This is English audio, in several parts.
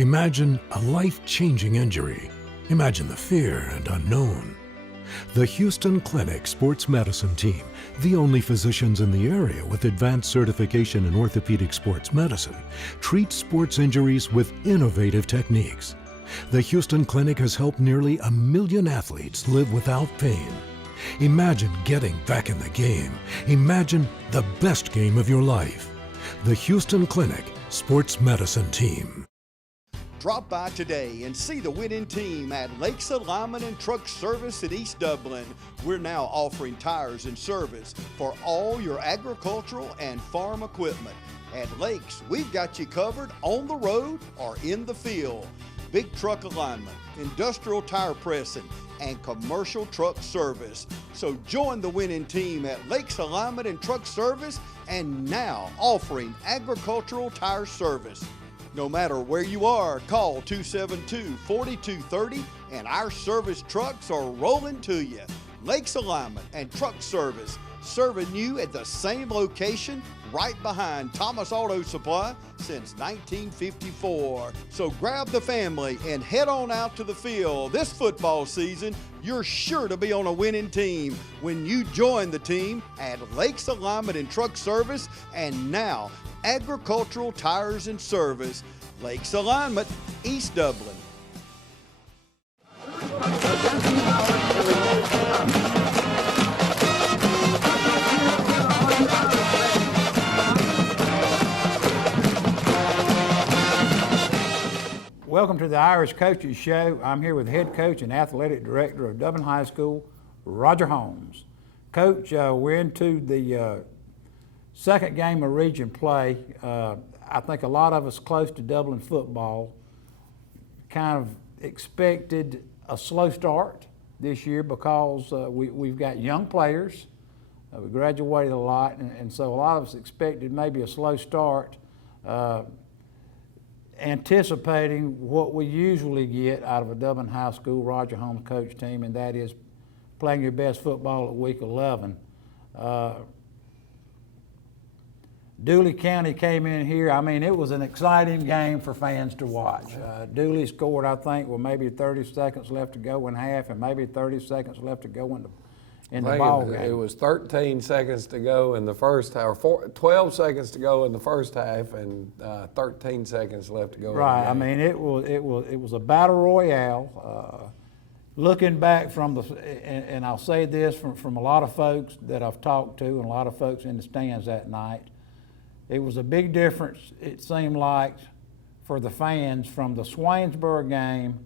Imagine a life-changing injury. Imagine the fear and unknown. The Houston Clinic Sports Medicine Team, the only physicians in the area with advanced certification in orthopedic sports medicine, treats sports injuries with innovative techniques. The Houston Clinic has helped nearly 1 million athletes live without pain. Imagine getting back in the game. Imagine the best game of your life. The Houston Clinic Sports Medicine Team. Drop by today and see the winning team at Lakes Alignment and Truck Service in East Dublin. We're now offering tires and service for all your agricultural and farm equipment. At Lakes, we've got you covered on the road or in the field. Big truck alignment, industrial tire pressing, and commercial truck service. So join the winning team at Lakes Alignment and Truck Service, and now offering agricultural tire service. No matter where you are, call 272-4230 and our service trucks are rolling to you. Lakes Alignment and Truck Service, serving you at the same location right behind Thomas Auto Supply since 1954. So grab the family and head on out to the field. This football season, you're sure to be on a winning team when you join the team at Lakes Alignment and Truck Service, and now agricultural tires and service. Lakes Alignment, East Dublin. Welcome to the Irish Coaches Show. I'm here with head coach and athletic director of Dublin High School, Roger Holmes. Coach, we're into the second game of region play. I think a lot of us close to Dublin football kind of expected a slow start this year because we've got young players. We graduated a lot, and so a lot of us expected maybe a slow start, anticipating what we usually get out of a Dublin High School Roger Holmes coach team, and that is playing your best football at week 11. Dooley County came in here. I mean, it was an exciting game for fans to watch. Dooley scored, I think, with maybe 30 seconds left to go in half and maybe 30 seconds left to go in the ball game. It was 13 seconds to go in the first half, 12 seconds to go in the first half, and 13 seconds left to go. Right. I mean, it was a battle royale. Looking back from and I'll say this from a lot of folks that I've talked to and a lot of folks in the stands that night, it was a big difference, it seemed like, for the fans from the Swainsboro game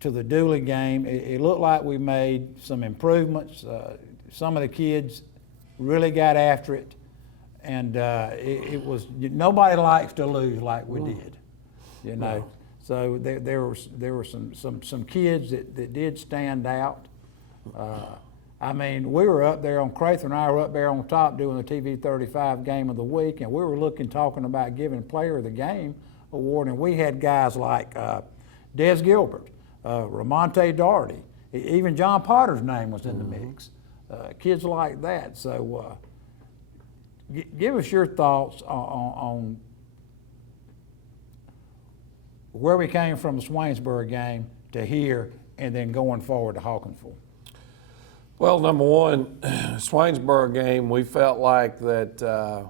to the Dooley game. It looked like we made some improvements. Some of the kids really got after it, and it was, nobody likes to lose like we did, you know. No. So there were some kids that did stand out. I mean, we were up there on Crather and I were up there on top doing the TV 35 game of the week, and we were talking about giving Player of the Game award, and we had guys like Des Gilbert, Ramonte Doherty, even John Potter's name was in the mix. Kids like that. So give us your thoughts on where we came from the Swainsboro game to here and then going forward to Hawkinsville. Well, number one, Swainsboro game, we felt like that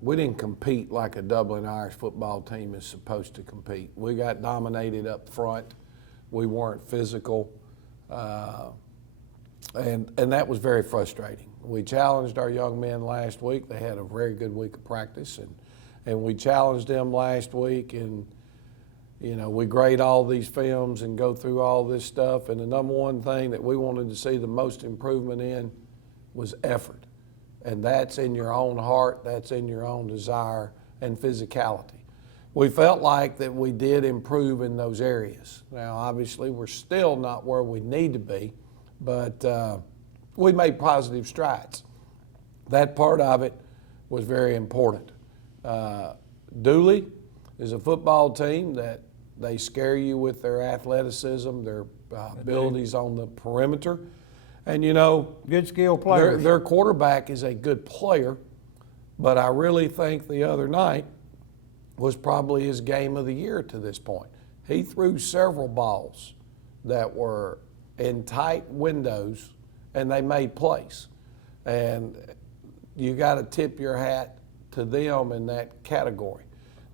we didn't compete like a Dublin Irish football team is supposed to compete. We got dominated up front. We weren't physical, and that was very frustrating. We challenged our young men last week. They had a very good week of practice, and we challenged them last week, and you know, we grade all these films and go through all this stuff, and the number one thing that we wanted to see the most improvement in was effort. And that's in your own heart, that's in your own desire, and physicality. We felt like that we did improve in those areas. Now, obviously, we're still not where we need to be, but we made positive strides. That part of it was very important. Dooley is a football team that they scare you with their athleticism, their abilities on the perimeter. And, you know, good skill players. Their quarterback is a good player, but I really think the other night was probably his game of the year to this point. He threw several balls that were in tight windows, and they made plays. And you got to tip your hat to them in that category.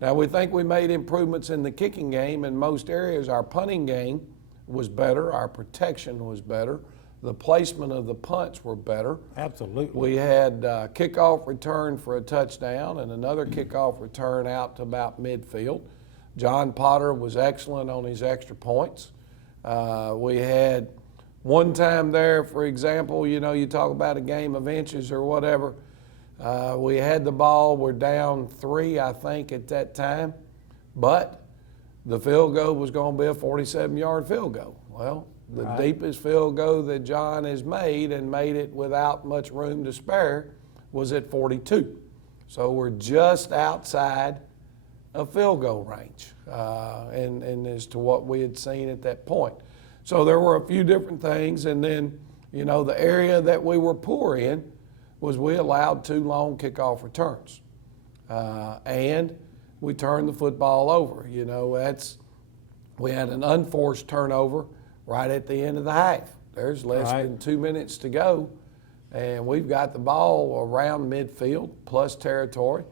Now, we think we made improvements in the kicking game in most areas. Our punting game was better. Our protection was better. The placement of the punts were better. Absolutely. We had kickoff return for a touchdown and another kickoff return out to about midfield. John Potter was excellent on his extra points. We had one time there, for example, you talk about a game of inches or whatever. We had the ball. We're down 3, I think, at that time. But the field goal was going to be a 47-yard field goal. Well, the deepest field goal that John has made, and made it without much room to spare, was at 42. So we're just outside of field goal range, and as to what we had seen at that point. So there were a few different things, and then, the area that we were poor in was we allowed 2 long kickoff returns, and we turned the football over. We had an unforced turnover right at the end of the half. There's less than 2 minutes to go, and we've got the ball around midfield plus territory.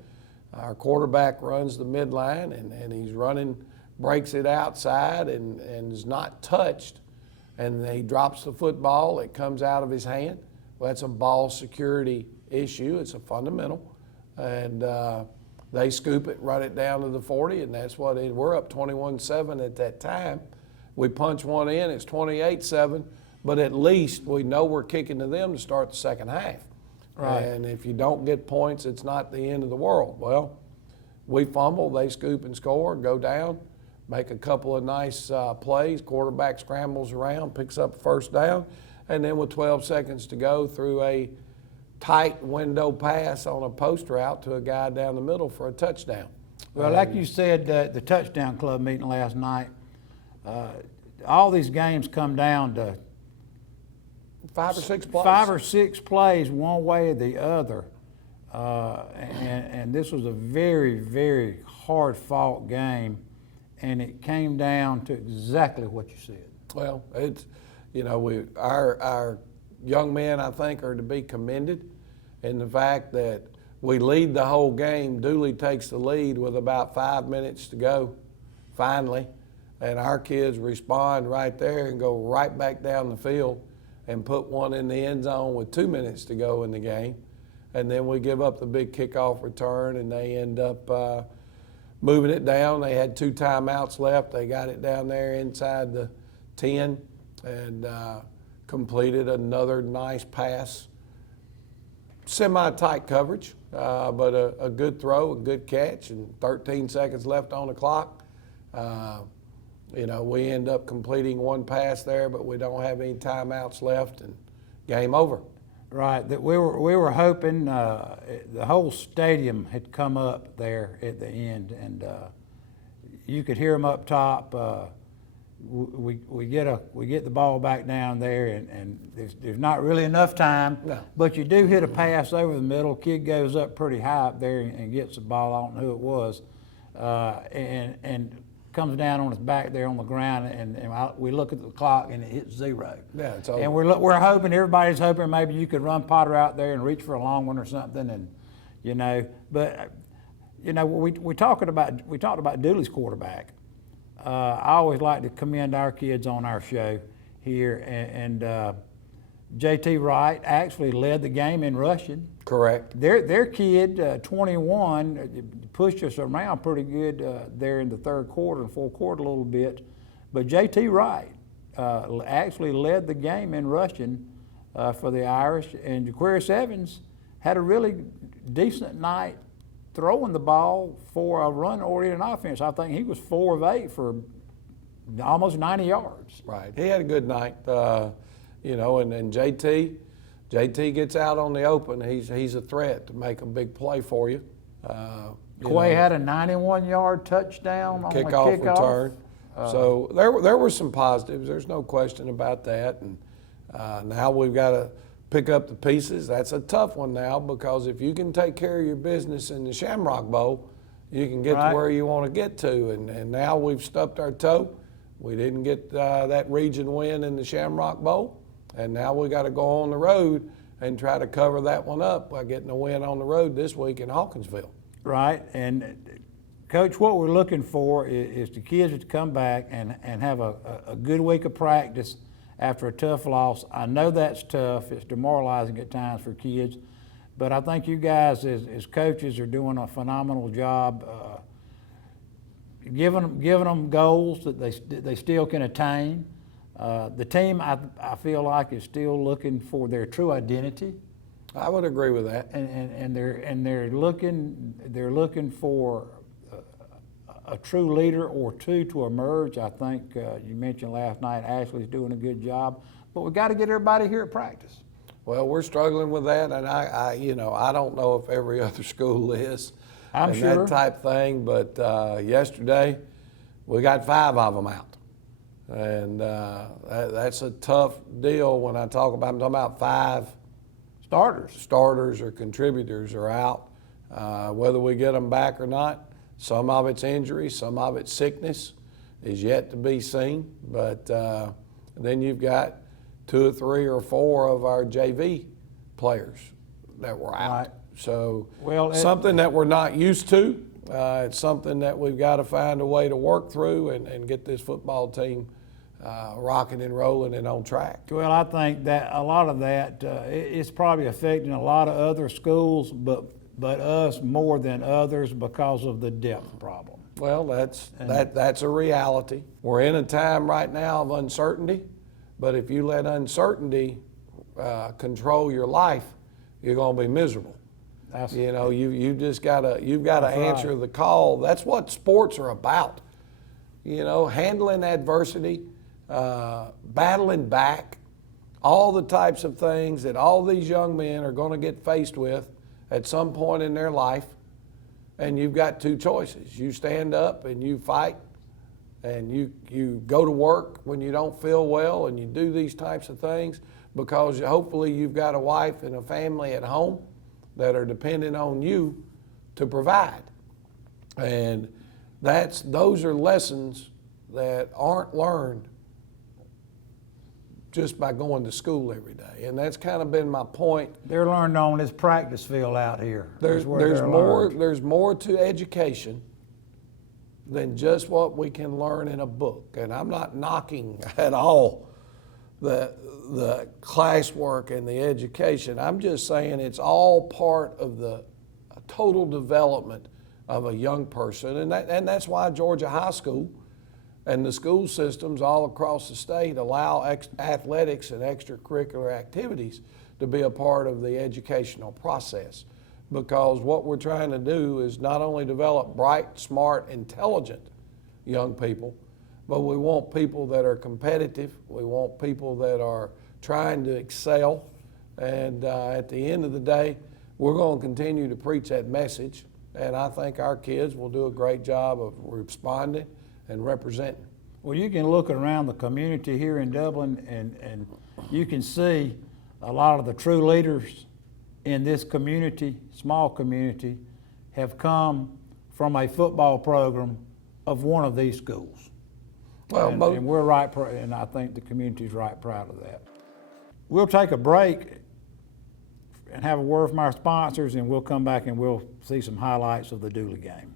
Our quarterback runs the midline, and he's running, breaks it outside, and is not touched, and he drops the football. It comes out of his hand. Well, that's a ball security issue. It's a fundamental, and they scoop it, run it down to the 40, and that's what it. We're up 21-7 at that time. We punch one in, it's 28-7, but at least we know we're kicking to them to start the second half. Right. And if you don't get points, it's not the end of the world. Well, we fumble, they scoop and score, go down, make a couple of nice plays. Quarterback scrambles around, picks up first down, and then with 12 seconds to go, through a tight window pass on a post route to a guy down the middle for a touchdown. Well, like you said, the touchdown club meeting last night, all these games come down to 5 or 6 plays. 5 or 6 plays, one way or the other. And this was a very, very hard-fought game, and it came down to exactly what you said. Well, it's, our young men, I think, are to be commended in the fact that we lead the whole game. Dooley takes the lead with about 5 minutes to go, finally, and our kids respond right there and go right back down the field and put one in the end zone with 2 minutes to go in the game. And then we give up the big kickoff return, and they end up moving it down. They had 2 timeouts left. They got it down there inside the 10 and completed another nice pass. Semi-tight coverage, but a good throw, a good catch, and 13 seconds left on the clock. We end up completing one pass there, but we don't have any timeouts left, and game over. Right. That we were hoping the whole stadium had come up there at the end, and you could hear them up top. We get the ball back down there, and there's not really enough time. No. But you do hit a pass over the middle. Kid goes up pretty high up there and gets the ball. I don't know who it was, and comes down on his back there on the ground, and we look at the clock and it hits 0. Yeah, it's over. And we're hoping, everybody's hoping maybe you could run Potter out there and reach for a long one or something, and but we talked about Dooley's quarterback. I always like to commend our kids on our show here, and J.T. Wright actually led the game in rushing. Correct. Their kid, 21, pushed us around pretty good there in the third quarter and fourth quarter a little bit. But J.T. Wright actually led the game in rushing for the Irish. And Jaquarius Evans had a really decent night throwing the ball for a run-oriented offense. I think he was 4 of 8 for almost 90 yards. Right. He had a good night, and JT gets out on the open. He's a threat to make a big play for you. Quay had a 91-yard touchdown on kickoff a kickoff return. So there were some positives. There's no question about that. And now we've got to pick up the pieces. That's a tough one now, because if you can take care of your business in the Shamrock Bowl, you can get Right. to where you want to get to. And now we've stubbed our toe. We didn't get that region win in the Shamrock Bowl, and now we got to go on the road and try to cover that one up by getting a win on the road this week in Hawkinsville. Right, and Coach, what we're looking for is the kids to come back and have a good week of practice after a tough loss. I know that's tough. It's demoralizing at times for kids, but I think you guys as coaches are doing a phenomenal job giving them goals that they still can attain. The team, I feel like, is still looking for their true identity. I would agree with that. And they're looking for a true leader or two to emerge. I think you mentioned last night Ashley's doing a good job, but we've got to get everybody here at practice. Well, we're struggling with that, and I don't know if every other school is. I'm sure. That type thing, but yesterday we got 5 of them out. And that's a tough deal when I'm talking about 5 starters or contributors are out. Whether we get them back or not, some of it's injury, some of it's sickness is yet to be seen. But then you've got 2 or 3 or 4 of our JV players that were out. Right. So something that we're not used to. It's something that we've got to find a way to work through and get this football team rocking and rolling and on track. Well, I think that a lot of that it's probably affecting a lot of other schools, but us more than others because of the depth problem. Well, that's a reality. We're in a time right now of uncertainty, but if you let uncertainty control your life, you're going to be miserable. You've got to answer the call. That's what sports are about. Handling adversity, battling back, all the types of things that all these young men are going to get faced with at some point in their life. And you've got 2 choices. You stand up and you fight, and you go to work when you don't feel well, and you do these types of things because hopefully you've got a wife and a family at home that are dependent on you to provide. And those are lessons that aren't learned just by going to school every day. And that's kind of been my point. They're learned on this practice field out here. There's more to education than just what we can learn in a book. And I'm not knocking at all the classwork and the education. I'm just saying it's all part of the total development of a young person. And that's why Georgia High School and the school systems all across the state allow athletics and extracurricular activities to be a part of the educational process. Because what we're trying to do is not only develop bright, smart, intelligent young people, but we want people that are competitive. We want people that are trying to excel. And at the end of the day, we're going to continue to preach that message. And I think our kids will do a great job of responding and representing. Well, you can look around the community here in Dublin and you can see a lot of the true leaders in this community, small community, have come from a football program of one of these schools. Well, and we're right, and I think the community's right proud of that. We'll take a break and have a word from our sponsors, and we'll come back and we'll see some highlights of the Dooley game.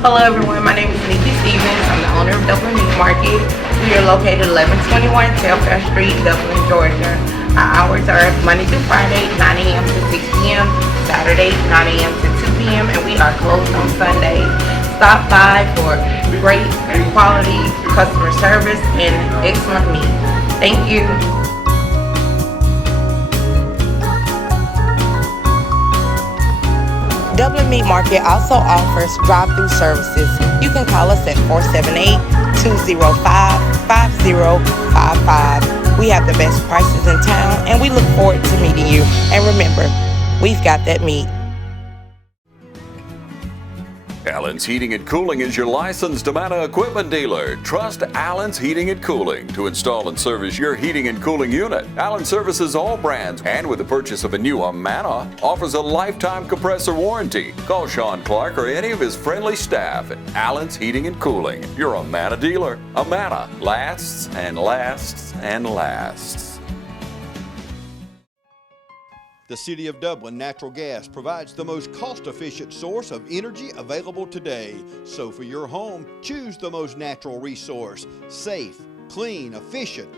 Hello everyone, my name is Nikki Stevens. I'm the owner of Dublin Meat Market. We are located 1121 Telfair Street, Dublin, Georgia. Our hours are Monday through Friday, 9 a.m. to 6 p.m., Saturday, 9 a.m. to 2 p.m., and we are closed on Sundays. Stop by for great quality customer service and excellent meat. Thank you. Dublin Meat Market also offers drive-through services. You can call us at 478-205-5055. We have the best prices in town, and we look forward to meeting you. And remember, we've got that meat. Allen's Heating and Cooling is your licensed Amana equipment dealer. Trust Allen's Heating and Cooling to install and service your heating and cooling unit. Allen services all brands, and with the purchase of a new Amana, offers a lifetime compressor warranty. Call Sean Clark or any of his friendly staff at Allen's Heating and Cooling, your Amana dealer. Amana lasts and lasts and lasts. The City of Dublin Natural Gas provides the most cost-efficient source of energy available today. So for your home, choose the most natural resource. Safe, clean, efficient.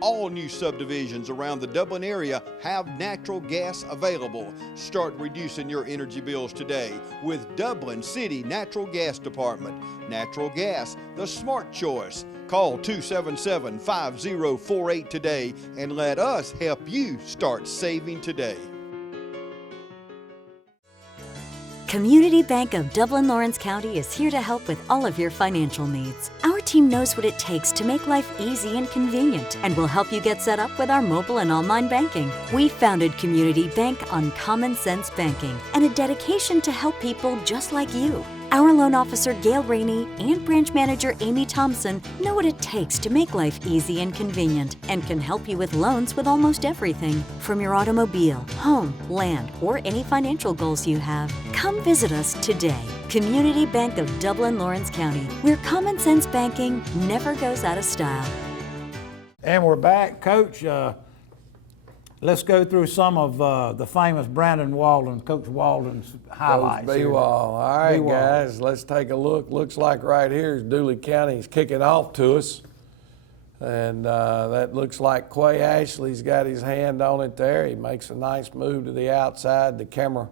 All new subdivisions around the Dublin area have natural gas available. Start reducing your energy bills today with Dublin City Natural Gas Department. Natural gas, the smart choice. Call 277-5048 today and let us help you start saving today. Community Bank of Dublin Lawrence County is here to help with all of your financial needs. Our team knows what it takes to make life easy and convenient, and will help you get set up with our mobile and online banking. We founded Community Bank on common sense banking and a dedication to help people just like you. Our loan officer Gail Rainey and branch manager Amy Thompson know what it takes to make life easy and convenient, and can help you with loans with almost everything, from your automobile, home, land, or any financial goals you have. Come visit us today. Community Bank of Dublin Lawrence County, where common sense banking never goes out of style. And we're back. Coach, let's go through some of the famous Brandon Walden, Coach Walden's highlights. Coach here. B-Wall. All right, B-Wall. guys, let's take a look. Looks like right here is Dooley County's kicking off to us. And that looks like Quay Ashley's got his hand on it there. He makes a nice move to the outside. The camera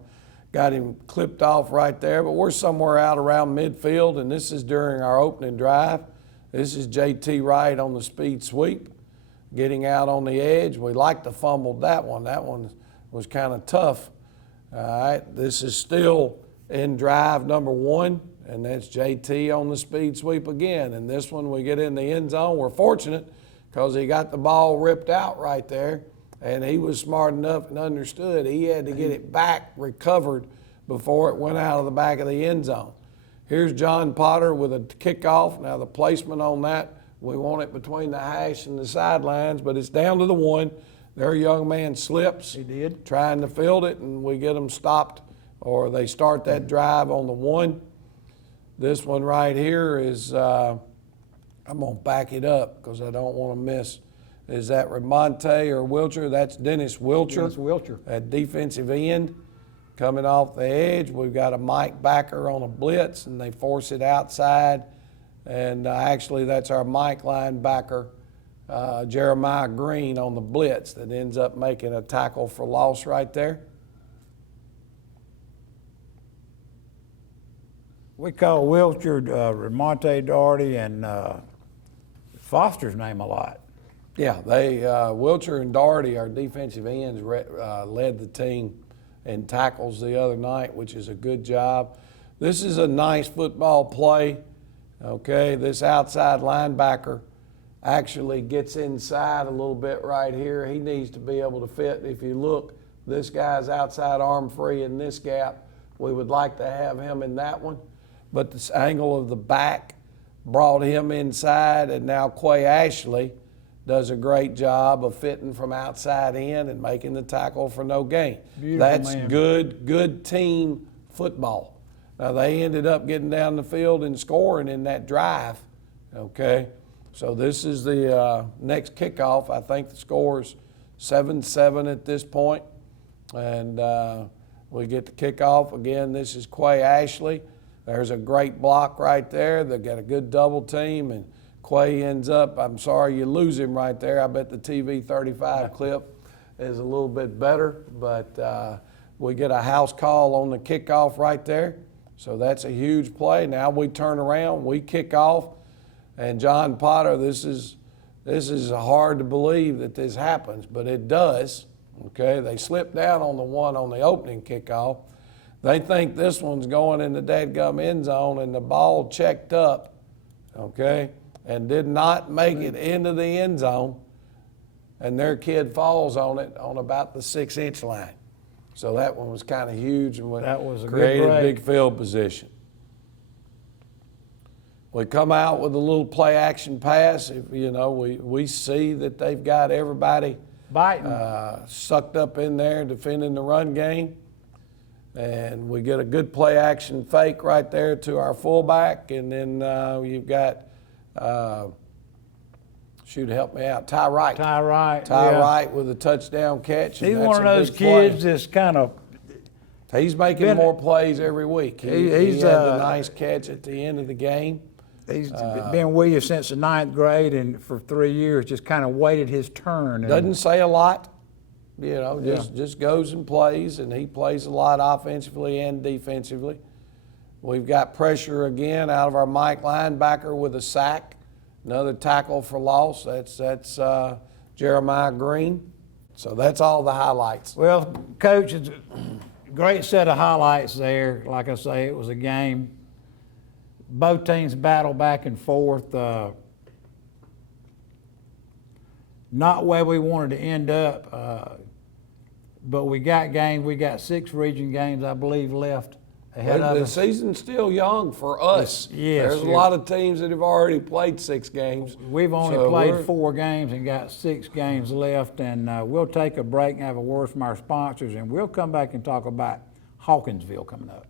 got him clipped off right there, but we're somewhere out around midfield, and this is during our opening drive. This is JT Wright on the speed sweep, getting out on the edge. We like to fumble that one. That one was kind of tough. All right, this is still in drive number 1, and that's JT on the speed sweep again. And this one, we get in the end zone. We're fortunate because he got the ball ripped out right there, and he was smart enough and understood he had to get it back recovered before it went out of the back of the end zone. Here's John Potter with a kickoff. Now the placement on that, we want it between the hash and the sidelines, but it's down to the 1. Their young man slips. He did. Trying to field it, and we get them stopped, or they start that drive on the 1. This one right here is, I'm going to back it up because I don't want to miss. Is that Ramonte or Wilcher? That's Dennis Wilcher. Dennis Wilcher. At defensive end. Coming off the edge, we've got a Mike backer on a blitz, and they force it outside. And actually, that's our Mike linebacker, Jeremiah Green, on the blitz that ends up making a tackle for loss right there. We call Wilcher Ramonte Doherty and Foster's name a lot. Yeah, they Wilcher and Doherty, our defensive ends, led the team in tackles the other night, which is a good job. This is a nice football play. Okay, this outside linebacker actually gets inside a little bit right here. He needs to be able to fit. If you look, this guy's outside arm free in this gap. We would like to have him in that one. But this angle of the back brought him inside, and now Quay Ashley does a great job of fitting from outside in and making the tackle for no gain. Beautiful, That's man. good team football. Now, they ended up getting down the field and scoring in that drive, okay? So this is the next kickoff. I think the score is 7-7 at this point. And we get the kickoff. Again, this is Quay Ashley. There's a great block right there. They've got a good double team, and Quay ends up, I'm sorry you lose him right there. I bet the TV 35 clip is a little bit better, but we get a house call on the kickoff right there. So that's a huge play. Now we turn around, we kick off, and John Potter, this is hard to believe that this happens, but it does. Okay, they slip down on the 1 on the opening kickoff. They think this one's going in the dadgum end zone, and the ball checked up, okay, and did not make it into the end zone, and their kid falls on it on about the 6-inch line. So that one was kind of huge and That was a good created break. big field position. we come out with a little play action pass. If, you know, we see that they've got everybody Biting. sucked up in there defending the run game. And we get a good play action fake right there to our fullback. And then you've got, help me out, Ty Wright. Ty Wright. Ty yeah. Wright with a touchdown catch. He's and one of that's a those big play. kids that's kind of. He's making more plays every week. He He's had a nice catch at the end of the game. He's been with you since the 9th grade, and for 3 years just kind of waited his turn. And Doesn't say a lot, you know, just goes and plays, and he plays a lot offensively and defensively. We've got pressure again out of our Mike linebacker with a sack, another tackle for loss. That's Jeremiah Green. So that's all the highlights. Well, Coach, it's a great set of highlights there. Like I say, it was a game. Both teams battle back and forth. Not where we wanted to end up, but we got games. We got 6 region games, I believe, left ahead of The us. season's still young for us. Yes, There's a lot of teams that have already played 6 games. We've only So played we're- 4 games and got 6 games left, and we'll take a break and have a word from our sponsors, and we'll come back and talk about Hawkinsville coming up.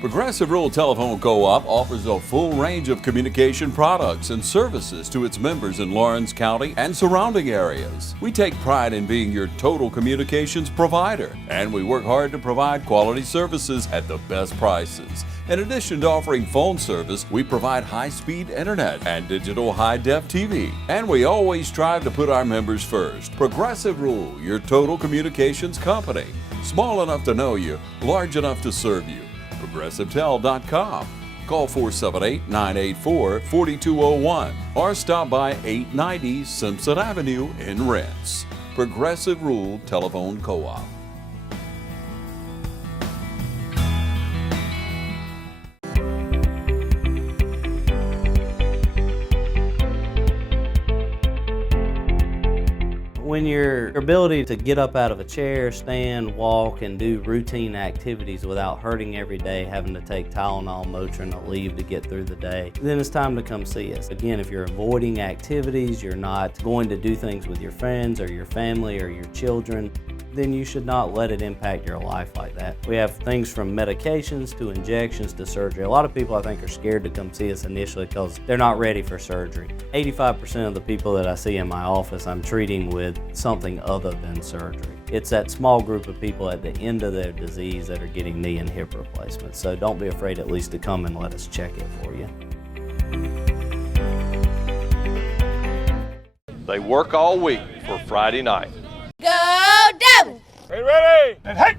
Progressive Rural Telephone Co-op offers a full range of communication products and services to its members in Lawrence County and surrounding areas. We take pride in being your total communications provider, and we work hard to provide quality services at the best prices. In addition to offering phone service, we provide high-speed internet and digital high-def TV. And we always strive to put our members first. Progressive Rural, your total communications company. Small enough to know you, large enough to serve you. ProgressiveTel.com. Call 478-984-4201 or stop by 890 Simpson Avenue in Rents. Progressive Rural Telephone Co-op. When your ability to get up out of a chair, stand, walk, and do routine activities without hurting every day, having to take Tylenol, Motrin, or leave to get through the day, then it's time to come see us. Again, if you're avoiding activities, you're not going to do things with your friends or your family or your children, then you should not let it impact your life like that. We have things from medications to injections to surgery. A lot of people, I think, are scared to come see us initially because they're not ready for surgery. 85% of the people that I see in my office, I'm treating with something other than surgery. It's that small group of people at the end of their disease that are getting knee and hip replacements. So don't be afraid at least to come and let us check it for you. They work all week for Friday night. Go Dublin! Ready? And hey!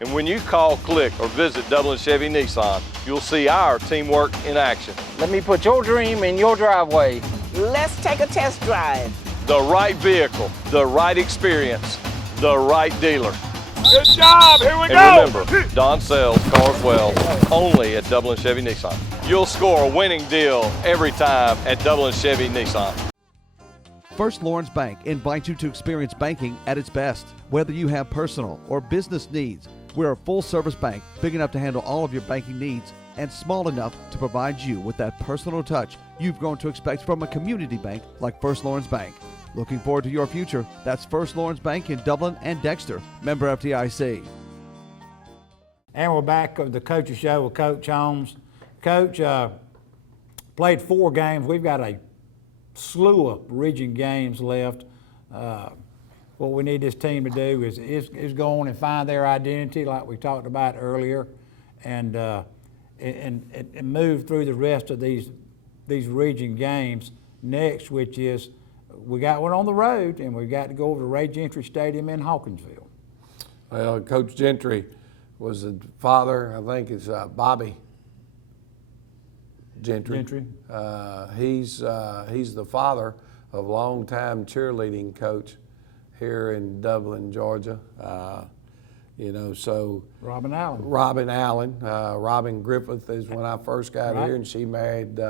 And when you call, click, or visit Dublin Chevy Nissan, you'll see our teamwork in action. Let me put your dream in your driveway. Let's take a test drive. The right vehicle, the right experience, the right dealer. Good job, here we go! And remember, Don sells cars well, only at Dublin Chevy Nissan. You'll score a winning deal every time at Dublin Chevy Nissan. First Lawrence Bank invites you to experience banking at its best. Whether you have personal or business needs, we're a full-service bank big enough to handle all of your banking needs and small enough to provide you with that personal touch you've grown to expect from a community bank like First Lawrence Bank. Looking forward to your future. That's First Lawrence Bank in Dublin and Dexter. Member FDIC. And we're back at the Coach's Show with Coach Holmes. Coach, played 4 games. We've got a slew of region games left. What we need this team to do is go on and find their identity like we talked about earlier and move through the rest of these region games next, which is we got one on the road and we've got to go over to Ray Gentry Stadium in Hawkinsville. Well, Coach Gentry was the father, I think it's Bobby Gentry. He's the father of longtime cheerleading coach here in Dublin, Georgia. So Robin Allen. Robin Griffith is when I first got here, and she married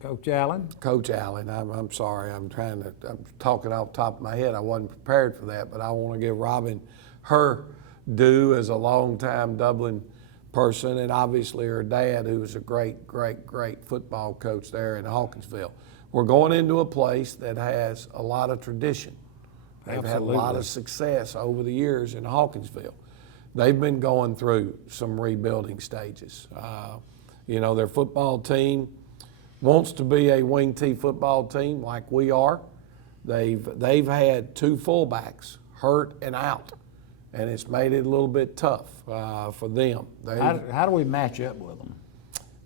Coach Allen. Coach Allen. I'm sorry. I'm talking off the top of my head. I wasn't prepared for that, but I want to give Robin her due as a longtime Dublin person, and obviously her dad, who was a great football coach there in Hawkinsville. We're going into a place that has a lot of tradition. They've had a lot of success over the years in Hawkinsville. They've been going through some rebuilding stages. You know, their football team wants to be a wing T football team like we are. They've had 2 fullbacks hurt and out, and it's made it a little bit tough for them. How do we match up with them?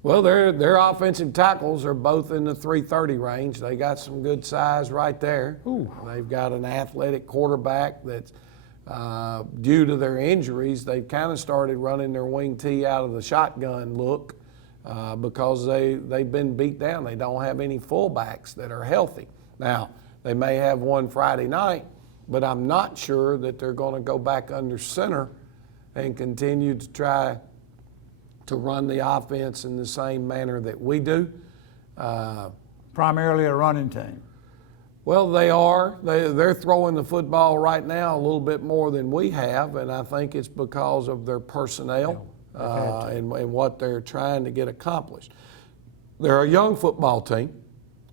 Well, their offensive tackles are both in the 330 range. They got some good size right there. Ooh. They've got an athletic quarterback that's, due to their injuries, they've kind of started running their wing T out of the shotgun look because they've been beat down. They don't have any fullbacks that are healthy. Now, they may have one Friday night, but I'm not sure that they're going to go back under center and continue to try to run the offense in the same manner that we do. Primarily a running team. Well, they are. They're throwing the football right now a little bit more than we have, and I think it's because of their personnel and what they're trying to get accomplished. They're a young football team.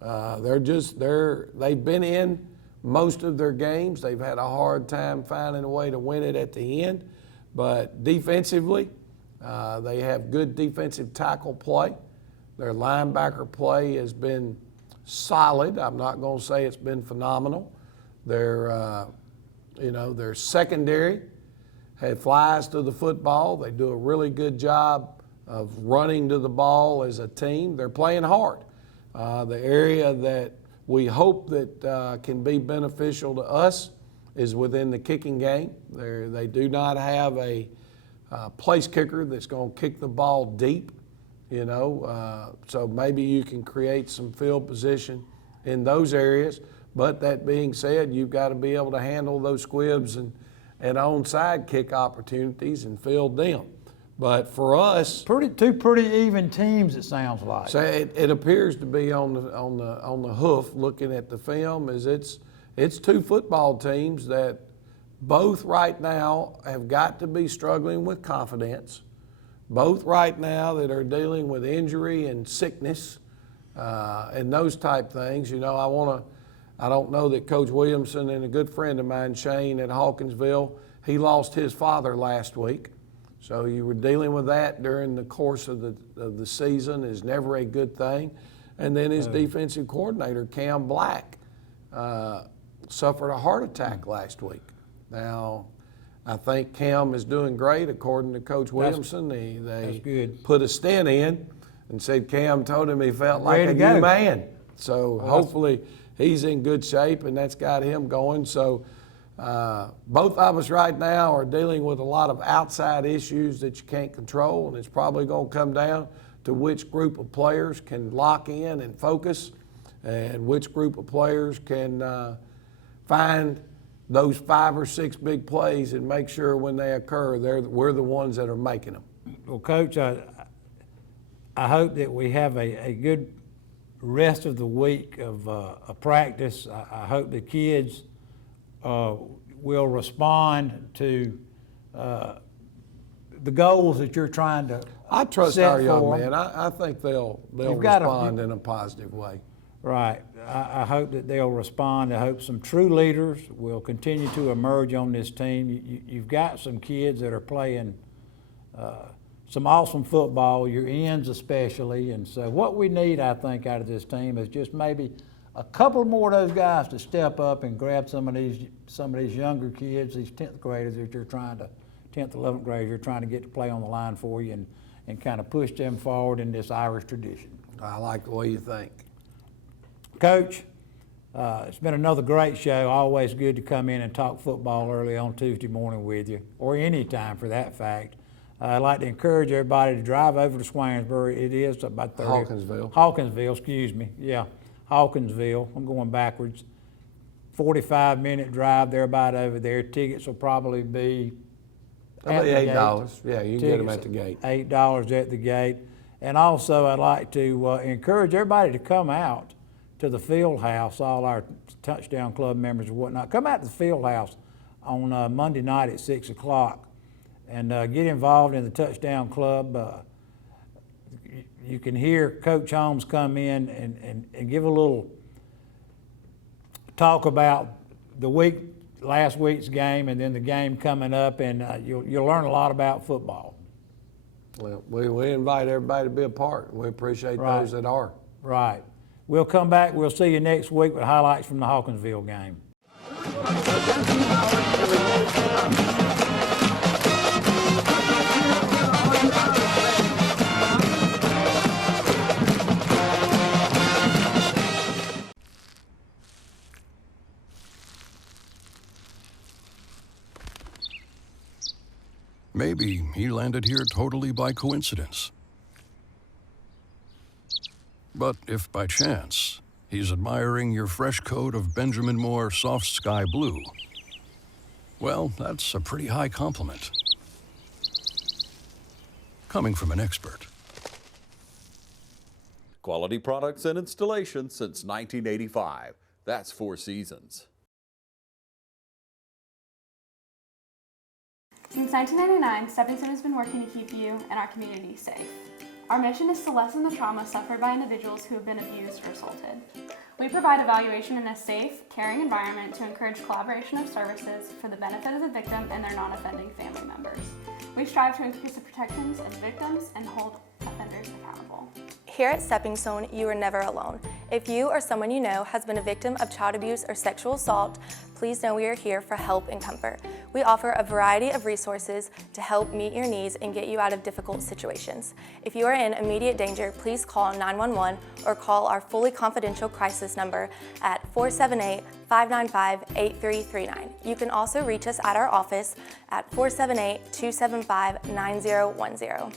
They've been in most of their games. They've had a hard time finding a way to win it at the end, but defensively, they have good defensive tackle play. Their linebacker play has been solid. I'm not going to say it's been phenomenal. Their secondary flies to the football. They do a really good job of running to the ball as a team. They're playing hard. The area that we hope that can be beneficial to us is within the kicking game. They do not have a place kicker that's going to kick the ball deep, so maybe you can create some field position in those areas. But that being said, you've got to be able to handle those squibs and onside kick opportunities and field them. But for us, two pretty even teams, it sounds like. So it appears to be on the hoof. Looking at the film, it's 2 football teams that both right now have got to be struggling with confidence. Both right now that are dealing with injury and sickness and those type things. I don't know that Coach Williamson and a good friend of mine, Shane at Hawkinsville, he lost his father last week. So you were dealing with that during the course of the season is never a good thing. And then his defensive coordinator, Cam Black, suffered a heart attack last week. Now, I think Cam is doing great, according to Coach Williamson. They put a stent in and said Cam told him he felt like a new man. So hopefully he's in good shape, and that's got him going. So both of us right now are dealing with a lot of outside issues that you can't control, and it's probably going to come down to which group of players can lock in and focus and which group of players can find those 5 or 6 big plays and make sure when they occur, we're the ones that are making them. Well, Coach, I hope that we have a good rest of the week of practice. I hope the kids will respond to the goals that you're trying to I trust set our young for men. I think they'll respond in a positive way. Right. I hope that they'll respond. I hope some true leaders will continue to emerge on this team. You've got some kids that are playing some awesome football, your ends especially. And so what we need, I think, out of this team is just maybe a couple more of those guys to step up and grab some of these younger kids, these 10th graders that you're trying to, 10th, 11th graders you're trying to get to play on the line for you and kind of push them forward in this Irish tradition. I like the way you think. Coach, it's been another great show. Always good to come in and talk football early on Tuesday morning with you, or any time for that fact. I'd like to encourage everybody to drive over to Swainsboro. It is about 30. Hawkinsville, excuse me. Yeah, Hawkinsville. I'm going backwards. 45-minute drive. They're about over there. Tickets will probably be $8. Yeah, you can get them at the gate. $8 at the gate. And also, I'd like to encourage everybody to come out to the field house, all our Touchdown Club members and whatnot. Come out to the field house on Monday night at 6 o'clock and get involved in the Touchdown Club. You can hear Coach Holmes come in and give a little talk about last week's game and then the game coming up, and you'll learn a lot about football. Well, we invite everybody to be a part. We appreciate those that are. Right. We'll come back. We'll see you next week with highlights from the Hawkinsville game. Maybe he landed here totally by coincidence. But if by chance he's admiring your fresh coat of Benjamin Moore soft sky blue, well, that's a pretty high compliment. Coming from an expert. Quality products and installation since 1985. That's 4 Seasons. Since 1999, Stepping Stone has been working to keep you and our community safe. Our mission is to lessen the trauma suffered by individuals who have been abused or assaulted. We provide evaluation in a safe, caring environment to encourage collaboration of services for the benefit of the victim and their non-offending family members. We strive to increase the protections of victims and hold offenders accountable. Here at Stepping Stone, you are never alone. If you or someone you know has been a victim of child abuse or sexual assault, please know we are here for help and comfort. We offer a variety of resources to help meet your needs and get you out of difficult situations. If you are in immediate danger, please call 911 or call our fully confidential crisis number at 478-595-8339. You can also reach us at our office at 478-275-9010.